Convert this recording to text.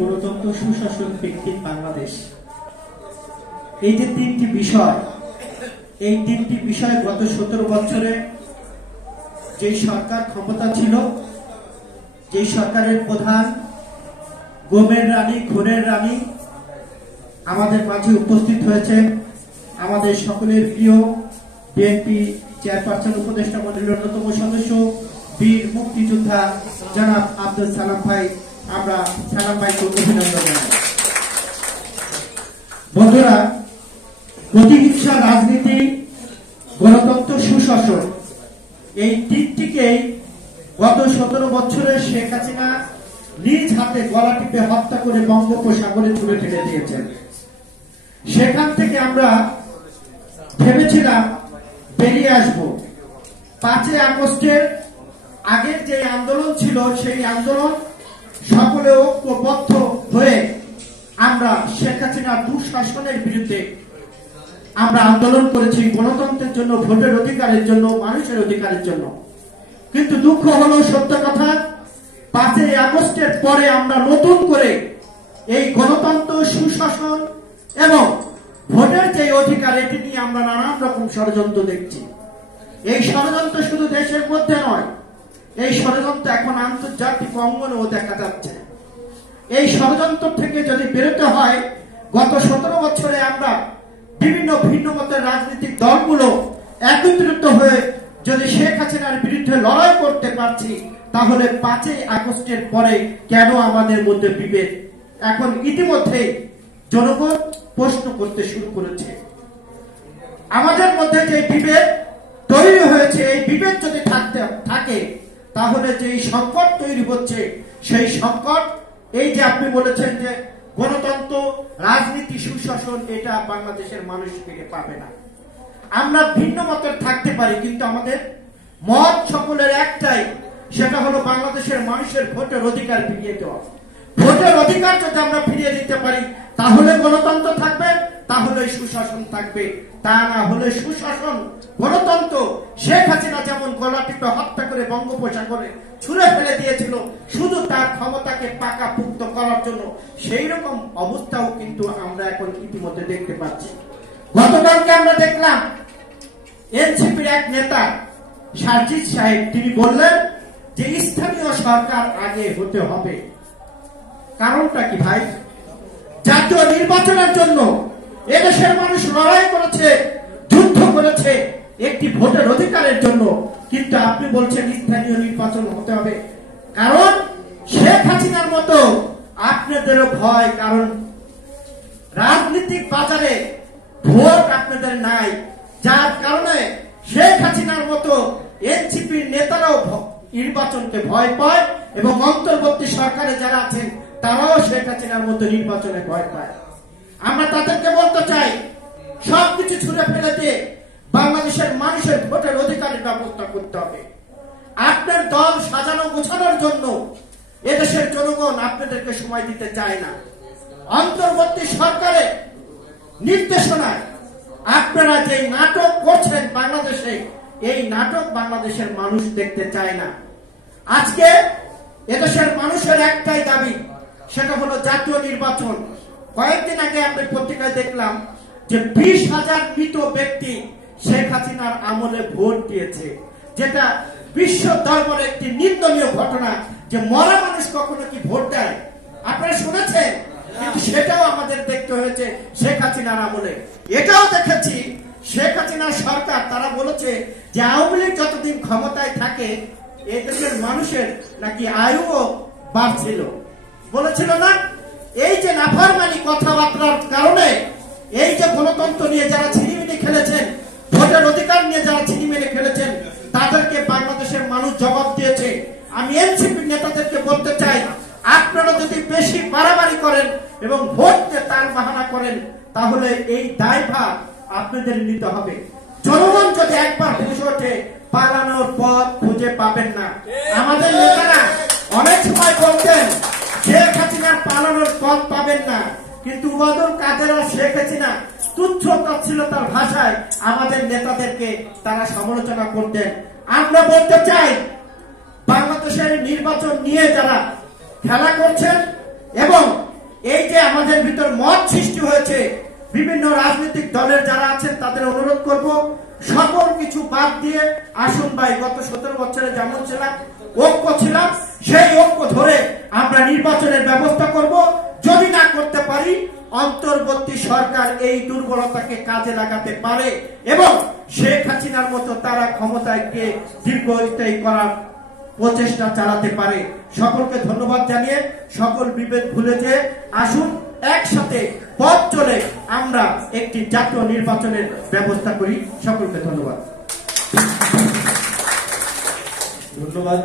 গণতন্ত্র, সুশাসন, ব্যক্তি, বাংলাদেশ, এই যে তিনটি বিষয়, এই তিনটি বিষয় গত 17 বছরে যে সরকার ক্ষমতা ছিল, যে সরকারের প্রধান গোমের রানী, ঘোরের রানী আমাদের মাঝে উপস্থিত হয়েছে। আমাদের সকলের প্রিয় বিএনপি চেয়ারপারসন, উপদেষ্টা মণ্ডলীর অন্যতম সদস্য, বীর মুক্তিযোদ্ধা জনাব আব্দুল সালাম ভাই, আমরা সালাম ভাইকে অভিনন্দন জানাই। বন্ধুরা, প্রতিহিংসা রাজনীতি, গণতন্ত্র, সুশাসন, এই দিকটিকেই গত 17 বছরে শেখ হাসিনা নিজ হাতে গলা টিপে হত্যা করে বঙ্গোপসাগরে ছুড়ে ফেলে দিয়েছেন। সেখান থেকে আমরা ভেবেছিলাম বেরিয়ে আসব। 5 আগস্টের আগের যে আন্দোলন ছিল, সেই আন্দোলন সকলে ঐক্যবদ্ধ হয়ে আমরা শেখ হাসিনার দুঃশাসনের বিরুদ্ধে আমরা আন্দোলন করেছি, গণতন্ত্রের জন্য, ভোটের অধিকারের জন্য, মানুষের অধিকারের জন্য। কিন্তু দুঃখ হলো, সত্য কথা, 5 আগস্টের পরে আমরা নতুন করে এই গণতন্ত্র, সুশাসন এবং ভোটের যে অধিকার, এটি নিয়ে আমরা নানান রকম ষড়যন্ত্র দেখছি। এই ষড়যন্ত্র শুধু দেশের মধ্যে নয়, এই ষড়যন্ত্র এখন আন্তর্জাতিক অঙ্গনেও দেখা যাচ্ছে। এই ষড়যন্ত্র থেকে যদি বেরোতে হয়, গত 17 বছরে আমরা বিভিন্ন ভিন্ন মতের রাজনৈতিক দলগুলো একত্রিত হয়ে যদি শেখ হাসিনার বিরুদ্ধে লড়াই করতে পারছি, তাহলে 5 আগস্টের পরে কেন আমাদের মধ্যে বিভেদ? এখন ইতিমধ্যে জনগণ প্রশ্ন করতে শুরু করেছে। আমাদের মধ্যে যে বিভেদ তৈরি হয়েছে, এই বিভেদ যদি থাকে, তাহলে যে সংকট তৈরি হচ্ছে, সেই সংকট, এই যে আপনি বলেছেন যে গণতন্ত্র, রাজনীতি, সুশাসন, এটা বাংলাদেশের মানুষ থেকে পাবে না। আমরা ভিন্ন মতের থাকতে পারি, কিন্তু আমাদের মত সকলের একটাই, সেটা হলো বাংলাদেশের মানুষের ভোটের অধিকার ফিরিয়ে দেওয়া। ভোটের অধিকার যদি আমরা ফিরিয়ে দিতে পারি, তাহলে গণতন্ত্র থাকবে, তাহলে সুশাসন থাকবে। তা না হলে সুশাসন, গণতন্ত্র, শেখ হাসিনা যেমন গলা টিপে হত্যা করে বঙ্গোপসাগরে ছুঁড়ে ফেলে দিয়েছিল শুধু তার ক্ষমতাকে পাকাপুক্ত করার জন্য, সেই রকম অবস্থাও কিন্তু আমরা এখন ইতিমধ্যে দেখতে পাচ্ছি। গতকালকে আমরা দেখলাম এনসিপির এক নেতা সার্জিদ সাহেব, তিনি বললেন যে স্থানীয় সরকার আগে হতে হবে। কারণটা কি ভাই? জাতীয় নির্বাচনের জন্য এদেশের মানুষ লড়াই করেছে, যুদ্ধ করেছে একটি ভোটের অধিকারের জন্য, কিন্তু আপনি বলছেন স্থানীয় নির্বাচন হতে হবে। কারণ শেখ হাসিনার মতো আপনাদেরও ভয়, কারণ রাজনৈতিক বাজারে ভোট আপনাদের নাই, যার কারণে শেখ হাসিনার মতো এনসিপির নেতারাও নির্বাচনকে ভয় পায় এবং অন্তর্বর্তী সরকারে যারা আছেন তারাও শেখ হাসিনার মতো নির্বাচনে ভয় পায়। আমরা তাদেরকে বলতে চাই, সবকিছু ছুঁড়ে ফেলে দিয়ে বাংলাদেশের মানুষের ভোটের অধিকারের ব্যবস্থা করতে হবে। আপনার দল সাজানো গোছানোর জন্য এদেশের জনগণ আপনাদেরকে সময় দিতে চায় না। অন্তর্বর্তী সরকারের নির্দেশনায় আপনারা যে নাটক করছেন বাংলাদেশে, এই নাটক বাংলাদেশের মানুষ দেখতে চায় না। আজকে এদেশের মানুষের একটাই দাবি, সেটা হলো জাতীয় নির্বাচন। কয়েকদিন আগে আমরা পত্রিকায় দেখলাম যে 20,000 মৃত ব্যক্তি শেখ হাসিনার আমলে ভোট দিয়েছে, যেটা বিশ্ব দরবারে একটি নিন্দনীয় ঘটনা, যে মরা মানুষ কখনো কি ভোট দেয়? আপনারা শুনেছেন? কিন্তু সেটাও আমাদের দেখতে হয়েছে শেখ হাসিনার আমলে। এটাও দেখেছি শেখ হাসিনার সরকার, তারা বলেছে যে আওয়ামী লীগ যতদিন ক্ষমতায় থাকে এই দেশের মানুষের নাকি আয়ুও বাড়ছিল, বলেছিল না? এই যে নাফরমানি কথাবার্তার কারণে, এই যে গণতন্ত্র নিয়ে যারা ছিনিমিনি খেলেছেন, ভোটের অধিকার নিয়ে যারা ছিনিমিনি খেলেছেন, তাদেরকে বাংলাদেশের মানুষ জবাব দিয়েছে। আমি এনসিপি নেতাদেরকে বলতে চাই, আপনারা যদি বেশি বাড়াবাড়ি করেন এবং ভোট দিয়ে তার বাহানা করেন, তাহলে এই দায়ভার আপনাদের নিতে হবে। জনগণ যদি একবার বুঝে ওঠে, পালানোর পথ খুঁজে পাবেন না। আমাদের নেতারা অনেক সময় বলতেন শেখ হাসিনার পালানোর পথ পাবেন না, কিন্তু উবাদুল কাদের আর শেখ হাসিনা তুচ্ছ তাচ্ছিলতার ভাষায় আমাদের নেতাদেরকে তারা সমালোচনা করতেন। আমরা বলতে চাই, বাংলাদেশের নির্বাচন নিয়ে যারা খেলা করছেন এবং এই যে আমাদের ভিতর মত সৃষ্টি হয়েছে, বিভিন্ন রাজনৈতিক দলের যারা আছেন তাদের অনুরোধ করব সকল কিছু বাদ দিয়ে আসুন ভাই, গত 17 বছরে যেমন ছিলাম ঐক্য ছিলাম, সেই ঐক্য ধরে আমরা নির্বাচনের ব্যবস্থা করব। যদি না করতে পারি, অন্তর্বর্তী সরকার এই দুর্বলতাকে কাজে লাগাতে পারে এবং শেখ হাসিনার মতো তারা ক্ষমতায় গিয়ে দীর্ঘস্থায়ী করার প্রচেষ্টা চালাতে পারে। সকলকে ধন্যবাদ জানিয়ে সকল বিভেদ ভুলে যে আসুন একসাথে পথ চলে আমরা একটি জাতীয় নির্বাচনের ব্যবস্থা করি। সকলকে ধন্যবাদ। ধন্যবাদ।